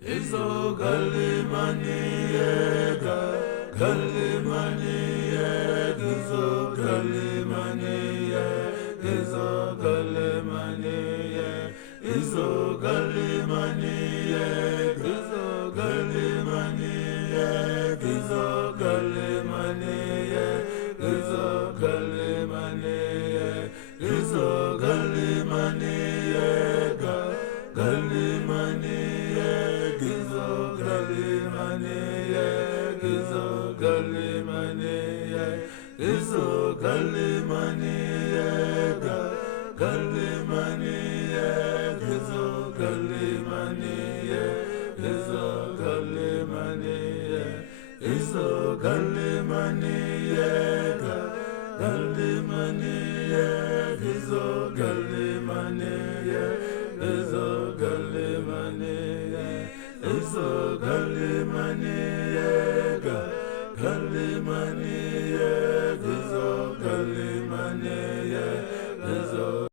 Izo galimaniega, galimaniega, izo galimaniega, izo galimaniega, izo galimaniega, izo galimaniega, izo galimaniega, izo galimaniega, izo galimaniega, galimaniega, izo galimaniega, izo galimaniega, izo galimaniega, galimaniega, izo galimaniega, izo galimaniega, izo galimaniega, galimaniega, izo galimaniega, izo galimaniega, izo galimaniega.